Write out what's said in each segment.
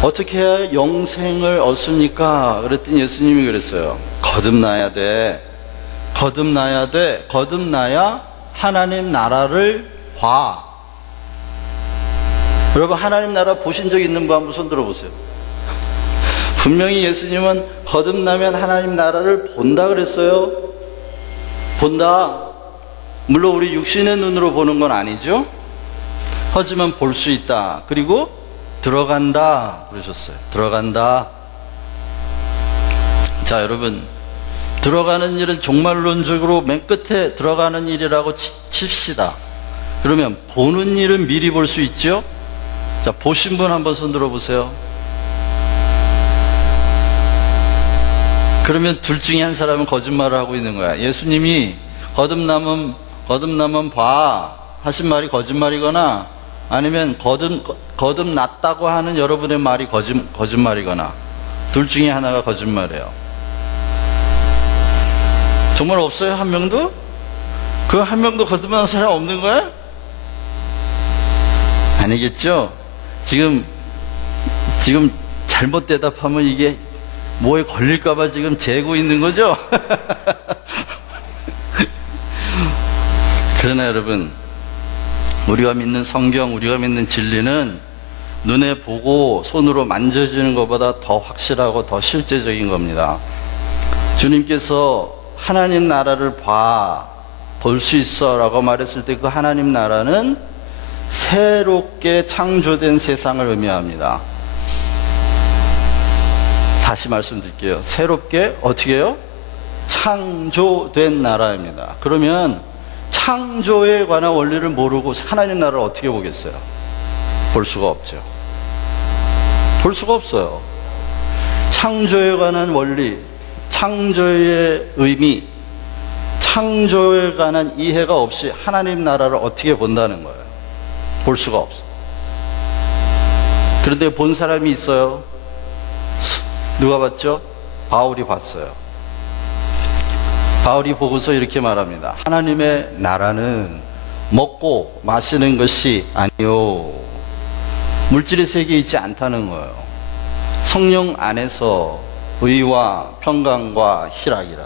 어떻게 해야 영생을 얻습니까? 그랬더니 예수님이 그랬어요. 거듭나야 돼. 거듭나야 돼. 거듭나야 하나님 나라를 봐. 여러분, 하나님 나라 보신 적 있는 분 한번 손 들어보세요. 분명히 예수님은 거듭나면 하나님 나라를 본다 그랬어요. 본다. 물론 우리 육신의 눈으로 보는 건 아니죠. 하지만 볼 수 있다. 그리고 들어간다 그러셨어요. 들어간다. 자, 여러분, 들어가는 일은 종말론적으로 맨 끝에 들어가는 일이라고 칩시다. 그러면 보는 일은 미리 볼 수 있죠? 자, 보신 분 한번 손 들어보세요. 그러면 둘 중에 한 사람은 거짓말을 하고 있는 거야. 예수님이 거듭나면 봐 하신 말이 거짓말이거나, 아니면 거듭났다고 하는 여러분의 말이 거짓말이거나, 둘 중에 하나가 거짓말이에요. 정말 없어요? 한 명도? 그 한 명도 거듭난 사람 없는 거야? 아니겠죠? 지금 잘못 대답하면 이게 뭐에 걸릴까봐 지금 재고 있는 거죠? 그러나 여러분, 우리가 믿는 성경, 우리가 믿는 진리는 눈에 보고 손으로 만져지는 것보다 더 확실하고 더 실제적인 겁니다. 주님께서 하나님 나라를 볼 수 있어 라고 말했을 때, 그 하나님 나라는 새롭게 창조된 세상을 의미합니다. 다시 말씀드릴게요. 새롭게 어떻게 해요? 창조된 나라입니다. 그러면 창조에 관한 원리를 모르고 하나님 나라를 어떻게 보겠어요? 볼 수가 없죠. 볼 수가 없어요. 창조에 관한 원리, 창조의 의미, 창조에 관한 이해가 없이 하나님 나라를 어떻게 본다는 거예요? 볼 수가 없어. 그런데 본 사람이 있어요. 누가 봤죠? 바울이 봤어요. 바울이 보고서 이렇게 말합니다. 하나님의 나라는 먹고 마시는 것이 아니요, 물질의 세계에 있지 않다는 거예요. 성령 안에서 의와 평강과 희락이라.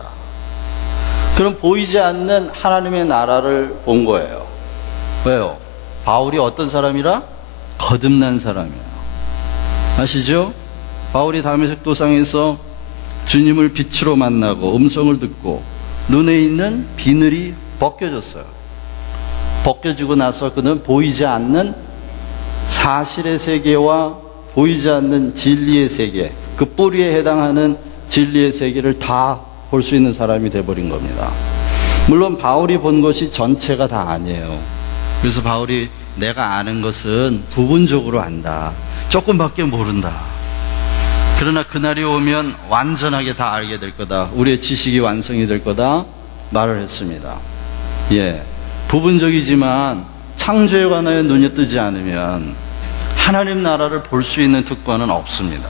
그럼 보이지 않는 하나님의 나라를 본 거예요. 왜요? 바울이 어떤 사람이라? 거듭난 사람이에요. 아시죠? 바울이 다메섹 도상에서 주님을 빛으로 만나고 음성을 듣고 눈에 있는 비늘이 벗겨졌어요. 벗겨지고 나서 그는 보이지 않는 사실의 세계와 보이지 않는 진리의 세계, 그 뿌리에 해당하는 진리의 세계를 다 볼 수 있는 사람이 돼버린 겁니다. 물론 바울이 본 것이 전체가 다 아니에요. 그래서 바울이 내가 아는 것은 부분적으로 안다. 조금밖에 모른다. 그러나 그날이 오면 완전하게 다 알게 될 거다. 우리의 지식이 완성이 될 거다. 말을 했습니다. 예, 부분적이지만 창조에 관하여 눈이 뜨지 않으면 하나님 나라를 볼 수 있는 특권은 없습니다.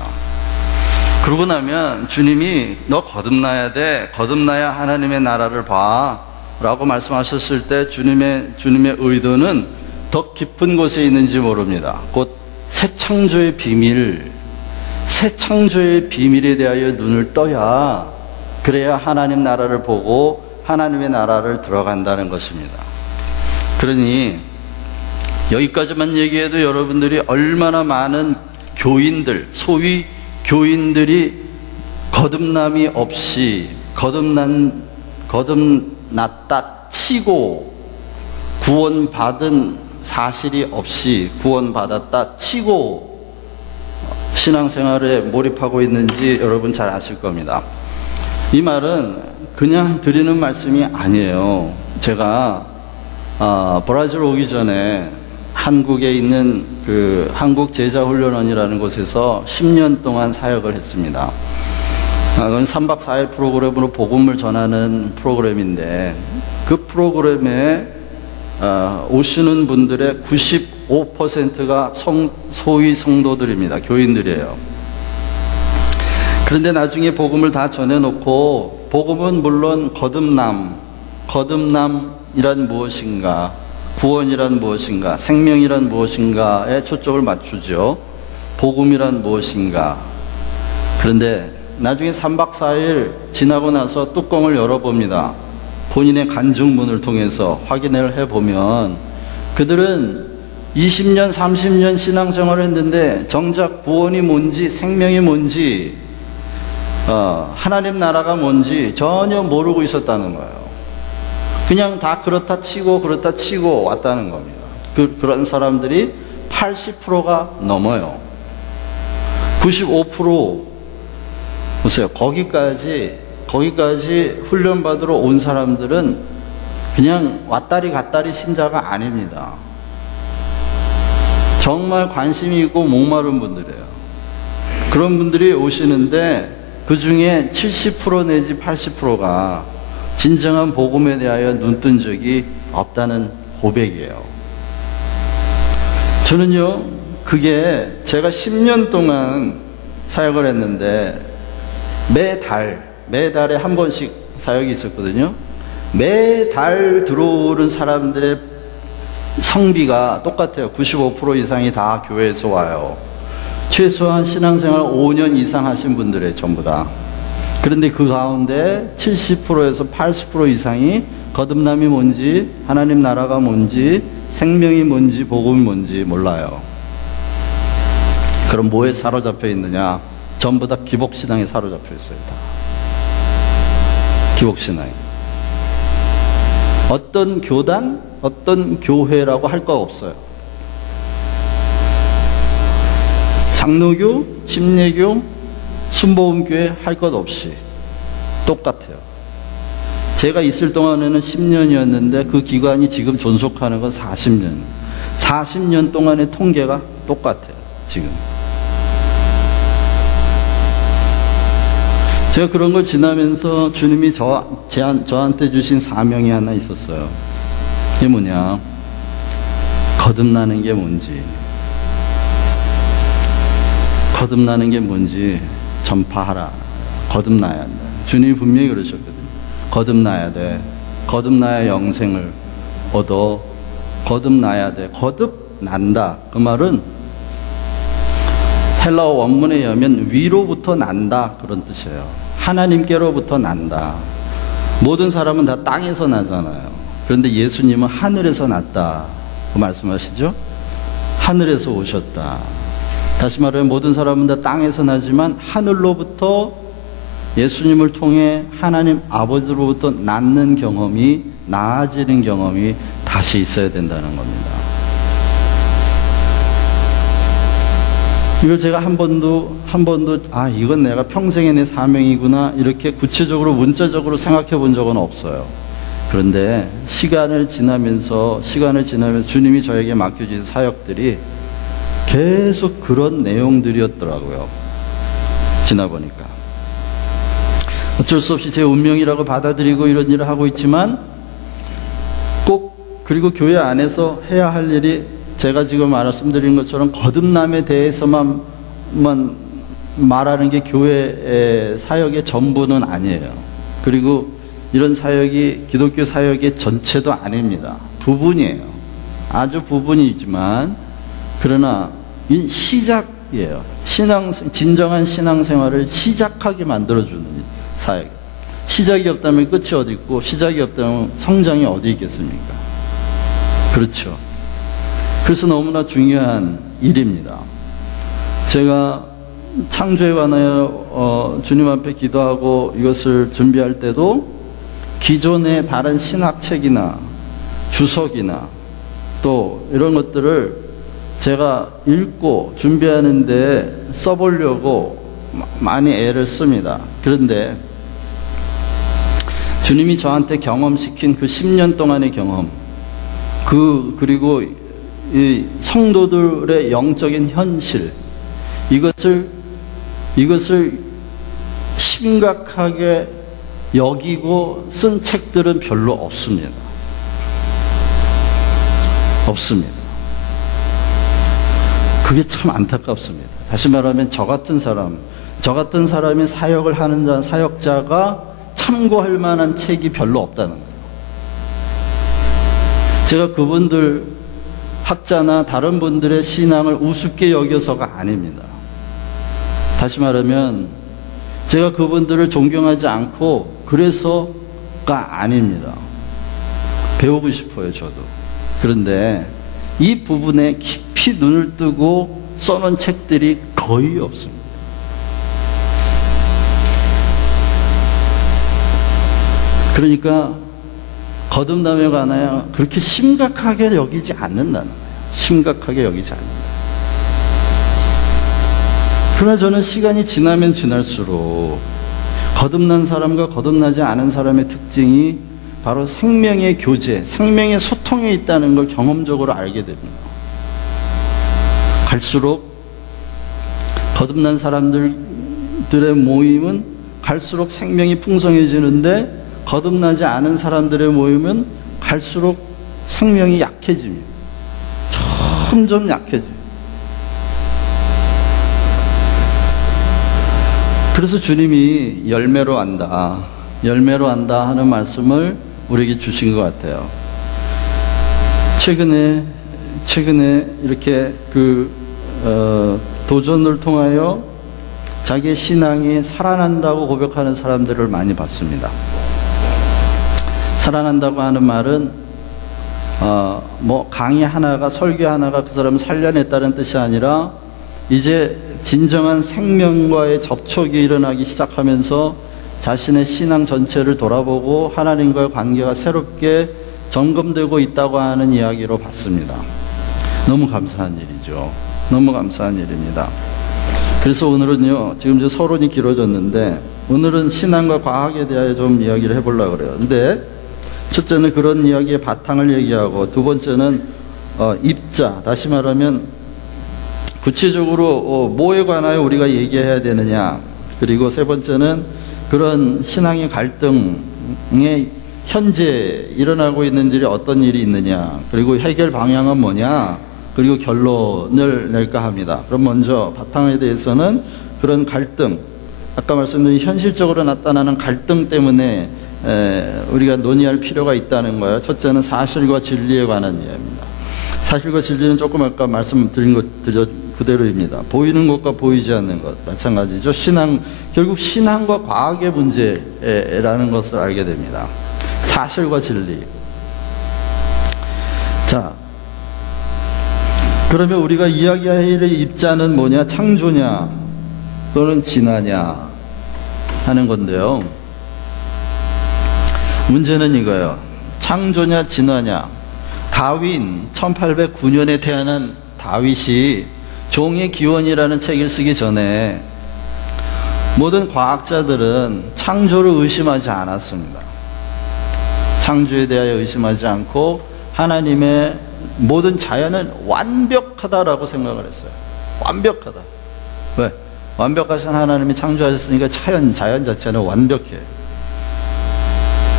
그러고 나면 주님이 너 거듭나야 돼. 거듭나야 하나님의 나라를 봐 라고 말씀하셨을 때 주님의 의도는 더 깊은 곳에 있는지 모릅니다. 곧 새 창조의 비밀, 새 창조의 비밀에 대하여 눈을 떠야, 그래야 하나님 나라를 보고 하나님의 나라를 들어간다는 것입니다. 그러니 여기까지만 얘기해도 여러분들이 얼마나 많은 교인들, 소위 교인들이 거듭남이 없이 거듭났다 치고 구원받은 사실이 없이 구원받았다 치고 신앙생활에 몰입하고 있는지 여러분 잘 아실 겁니다. 이 말은 그냥 드리는 말씀이 아니에요. 제가 브라질 오기 전에 한국에 있는 그 한국제자훈련원이라는 곳에서 10년 동안 사역을 했습니다. 그건 3박 4일 프로그램으로 복음을 전하는 프로그램인데, 그 프로그램에 오시는 분들의 95%가 소위 성도들입니다. 교인들이에요. 그런데 나중에 복음을 다 전해놓고, 복음은 물론 거듭남이란 무엇인가, 구원이란 무엇인가, 생명이란 무엇인가에 초점을 맞추죠. 복음이란 무엇인가? 그런데 나중에 3박 4일 지나고 나서 뚜껑을 열어봅니다. 본인의 간증문을 통해서 확인을 해보면 그들은 20년, 30년 신앙생활을 했는데 정작 구원이 뭔지, 생명이 뭔지, 하나님 나라가 뭔지 전혀 모르고 있었다는 거예요. 그냥 다 그렇다 치고 왔다는 겁니다. 그런 사람들이 80%가 넘어요. 95% 보세요. 거기까지 훈련받으러 온 사람들은 그냥 왔다리 갔다리 신자가 아닙니다. 정말 관심이 있고 목마른 분들이에요. 그런 분들이 오시는데 그 중에 70% 내지 80%가 진정한 복음에 대하여 눈뜬 적이 없다는 고백이에요. 저는요, 그게 제가 10년 동안 사역을 했는데 매달에 한 번씩 사역이 있었거든요. 매달 들어오는 사람들의 성비가 똑같아요. 95% 이상이 다 교회에서 와요. 최소한 신앙생활 5년 이상 하신 분들의 전부 다. 그런데 그 가운데 70%에서 80% 이상이 거듭남이 뭔지, 하나님 나라가 뭔지, 생명이 뭔지, 복음이 뭔지 몰라요. 그럼 뭐에 사로잡혀 있느냐? 전부 다 기복신앙에 사로잡혀 있어요. 다. 기복신앙. 어떤 교단, 어떤 교회라고 할 거 없어요. 장로교, 침례교, 순복음교회 할 것 없이 똑같아요. 제가 있을 동안에는 10년이었는데 그 기간이 지금 존속하는 건 40년. 40년 동안의 통계가 똑같아요. 지금. 제가 그런 걸 지나면서 주님이 저한테 주신 사명이 하나 있었어요. 그게 뭐냐? 거듭나는 게 뭔지. 거듭나는 게 뭔지 전파하라. 거듭나야 한다. 주님이 분명히 그러셨거든요. 거듭나야 돼. 거듭나야 영생을 얻어. 거듭나야 돼. 거듭난다. 그 말은 헬라어 원문에 의하면 위로부터 난다. 그런 뜻이에요. 하나님께로부터 난다. 모든 사람은 다 땅에서 나잖아요. 그런데 예수님은 하늘에서 났다. 그 말씀하시죠? 하늘에서 오셨다. 다시 말하면 모든 사람은 다 땅에서 나지만 하늘로부터 예수님을 통해 하나님 아버지로부터 낳는 경험이, 나아지는 경험이 다시 있어야 된다는 겁니다. 이걸 제가 한 번도 이건 내가 평생의 내 사명이구나 이렇게 구체적으로 문자적으로 생각해 본 적은 없어요. 그런데 시간을 지나면서 주님이 저에게 맡겨주신 사역들이 계속 그런 내용들이었더라고요. 지나보니까 어쩔 수 없이 제 운명이라고 받아들이고 이런 일을 하고 있지만 꼭 그리고 교회 안에서 해야 할 일이 제가 지금 말씀드린 것처럼 거듭남에 대해서만 말하는 게 교회의 사역의 전부는 아니에요. 그리고 이런 사역이 기독교 사역의 전체도 아닙니다. 부분이에요. 아주 부분이지만 그러나 이 시작이에요. 진정한 신앙생활을 시작하게 만들어주는 사역. 시작이 없다면 끝이 어디 있고 시작이 없다면 성장이 어디 있겠습니까? 그렇죠. 그래서 너무나 중요한 일입니다. 제가 창조에 관하여 주님 앞에 기도하고 이것을 준비할 때도 기존의 다른 신학책이나 주석이나 또 이런 것들을 제가 읽고 준비하는데 써보려고 많이 애를 씁니다. 그런데 주님이 저한테 경험시킨 그 10년 동안의 경험, 그리고 이 성도들의 영적인 현실, 이것을 심각하게 여기고 쓴 책들은 별로 없습니다. 없습니다. 그게 참 안타깝습니다. 다시 말하면 저 같은 사람이 사역을 하는 사역자가 참고할 만한 책이 별로 없다는 거예요. 제가 그분들 학자나 다른 분들의 신앙을 우습게 여겨서가 아닙니다. 다시 말하면 제가 그분들을 존경하지 않고 그래서가 아닙니다. 배우고 싶어요, 저도. 그런데 이 부분에 깊이 눈을 뜨고 써놓은 책들이 거의 없습니다. 그러니까 거듭남에 관하여 그렇게 심각하게 여기지 않는다는 거예요. 심각하게 여기지 않는다. 그러나 저는 시간이 지나면 지날수록 거듭난 사람과 거듭나지 않은 사람의 특징이 바로 생명의 교제, 생명의 소통에 있다는 걸 경험적으로 알게 됩니다. 갈수록 거듭난 사람들의 모임은 갈수록 생명이 풍성해지는데 거듭나지 않은 사람들의 모임은 갈수록 생명이 약해집니다. 점점 약해져요. 그래서 주님이 열매로 안다, 열매로 안다 하는 말씀을 우리에게 주신 것 같아요. 최근에 이렇게 도전을 통하여 자기의 신앙이 살아난다고 고백하는 사람들을 많이 봤습니다. 살아난다고 하는 말은 강의 하나가, 설교 하나가 그 사람을 살려냈다는 뜻이 아니라 이제 진정한 생명과의 접촉이 일어나기 시작하면서 자신의 신앙 전체를 돌아보고 하나님과의 관계가 새롭게 점검되고 있다고 하는 이야기로 봤습니다. 너무 감사한 일이죠. 너무 감사한 일입니다. 그래서 오늘은요, 지금 이제 서론이 길어졌는데 오늘은 신앙과 과학에 대하여 좀 이야기를 해보려고 그래요. 근데 첫째는 그런 이야기의 바탕을 얘기하고, 두 번째는 입자, 다시 말하면 구체적으로 뭐에 관하여 우리가 얘기해야 되느냐, 그리고 세 번째는 그런 신앙의 갈등에 현재 일어나고 있는 일이 어떤 일이 있느냐, 그리고 해결 방향은 뭐냐, 그리고 결론을 낼까 합니다. 그럼 먼저 바탕에 대해서는 그런 갈등, 아까 말씀드린 현실적으로 나타나는 갈등 때문에 우리가 논의할 필요가 있다는 거예요. 첫째는 사실과 진리에 관한 이야기입니다. 사실과 진리는 조금 아까 말씀드린 것 그대로입니다. 보이는 것과 보이지 않는 것 마찬가지죠. 결국 신앙과 과학의 문제라는 것을 알게 됩니다. 사실과 진리. 자, 그러면 우리가 이야기할 입자는 뭐냐? 창조냐 또는 진화냐 하는 건데요. 문제는 이거예요. 창조냐 진화냐. 다윈, 1809년에 태어난 다윗이 종의 기원이라는 책을 쓰기 전에 모든 과학자들은 창조를 의심하지 않았습니다. 창조에 대하여 의심하지 않고 하나님의 모든 자연은 완벽하다라고 생각을 했어요. 완벽하다. 왜? 완벽하신 하나님이 창조하셨으니까 자연 자체는 완벽해.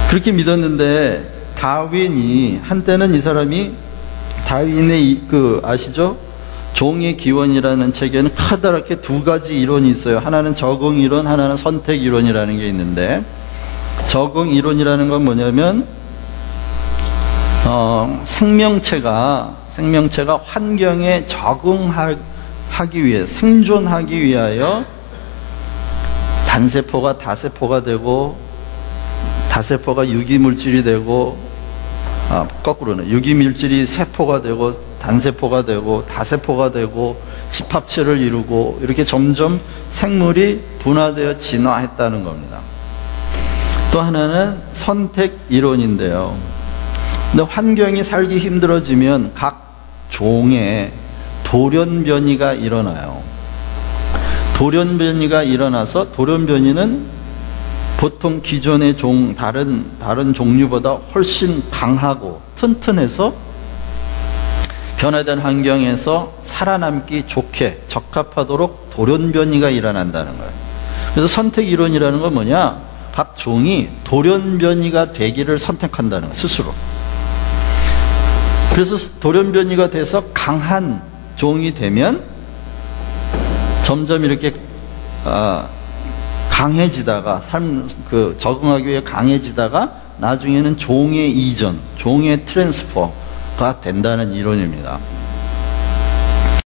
그렇게 믿었는데 다윈이 한때는 이 사람이 다윈의 아시죠? 종의 기원이라는 책에는 커다랗게 두 가지 이론이 있어요. 하나는 적응 이론, 하나는 선택 이론이라는 게 있는데, 적응 이론이라는 건 뭐냐면 생명체가 환경에 적응하기 위해, 생존하기 위하여 단세포가 다세포가 되고, 다세포가 유기물질이 되고, 거꾸로는 유기물질이 세포가 되고, 단세포가 되고, 다세포가 되고, 집합체를 이루고, 이렇게 점점 생물이 분화되어 진화했다는 겁니다. 또 하나는 선택 이론인데요. 근데 환경이 살기 힘들어지면 각 종에 돌연변이가 일어나요. 돌연변이가 일어나서, 돌연변이는 보통 기존의 다른 종류보다 훨씬 강하고 튼튼해서 변화된 환경에서 살아남기 좋게 적합하도록 돌연변이가 일어난다는 거예요. 그래서 선택 이론이라는 건 뭐냐? 각 종이 돌연변이가 되기를 선택한다는 거예요, 스스로. 그래서 돌연변이가 돼서 강한 종이 되면 점점 이렇게 강해지다가 적응하기 위해 강해지다가 나중에는 종의 이전, 종의 트랜스퍼가 된다는 이론입니다.